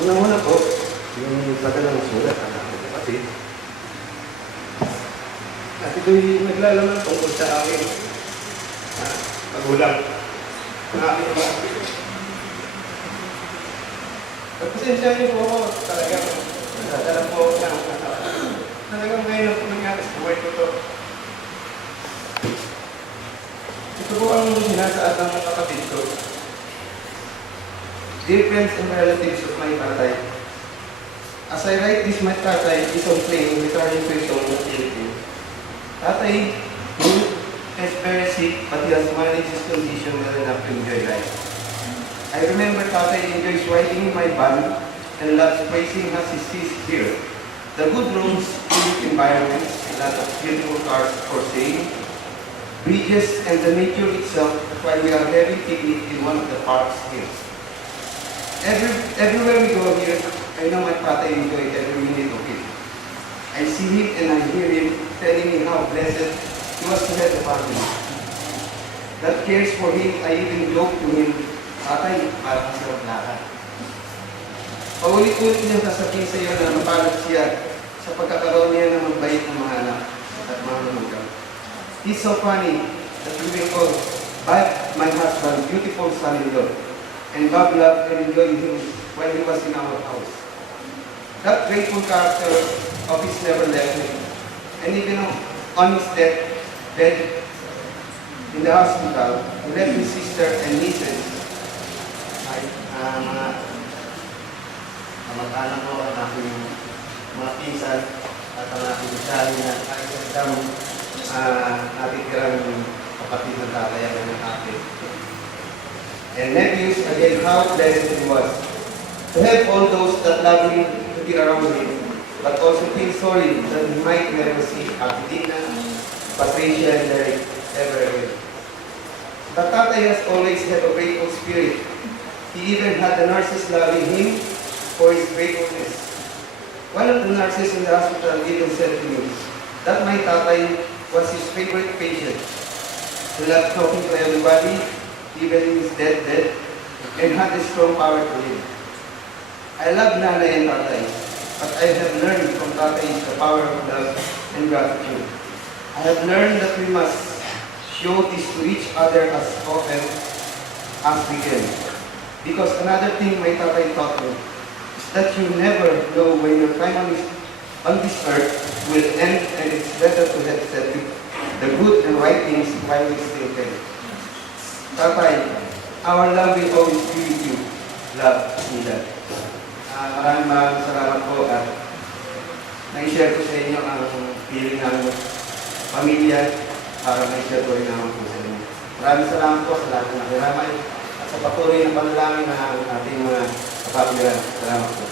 Unang-una po, yung padalang sulat ang aking kapatid. At ito'y naglalaman tungkol sa aking magulang. Ang aking kapatid. Pagpasensya niyo po ako, talagang nadala po ako ng talagang ngayon po nangyari sa buhay ko to. Ito po ang sinasaad ng kapatid ko. Dear friends and relatives of my tatay, as I write this, my tatay is on plane returning to his own Philippines. Tatay is very sick, but he has managed his condition well enough to enjoy life. I remember tatay enjoys riding in my van and loves praising as he sees here. The good roads, good environments, a lot of beautiful cars for sale, bridges, and the nature itself while we are having picnic in one of the parks here. Everywhere we go here, I know my father enjoys every minute of it. I see him and I hear him telling me how blessed he was to have a family that cares for him. I even joke to him, "Tatay, parang sarap lahat." Paulit-ulit niyang sasabihin sa iyo na mapalad siya sa pagkakaroon niya ng mabait ng mga anak at mga manugang. He's so funny that we will call Bob, my husband, beautiful son-in-law. And Bob loved and enjoyed him while he was in our house. That grateful character of his never left him. And even on his bed in the hospital, he left his sister and nieces, mga kamag-anak ko, ang aking mga pinsan, at ang aking bisari na isang natitirang kapatid ng tatay ang ng ate. And nephews, again, how blessed he was to have all those that love him to be around him, but also feel sorry that he might never see Ate Dina, Patricia, and Derek ever again. But tatay has always had a grateful spirit. He even had the nurses loving him for his gratefulness. One of the nurses in the hospital even said to me that my tatay was his favorite patient. He loved talking to everybody, even in his dead, and had a strong power to live. I love nanay and tatay, but I have learned from tatay the power of love and gratitude. I have learned that we must show this to each other as often as we can. Because another thing my tatay taught me is that you never know when your time on this earth will end, and it's better to have said the good and right things while we still can. Tatay, our love will always be with you. Love, Nila. Maraming salamat po at na-share ko sa inyo ang feeling ng pamilya para na-share ko rin naman po sa inyo. Maraming salamat po sa lahat ng nakiramay at sa patuloy na panalangin ng ating mga kapatiran. Salamat po.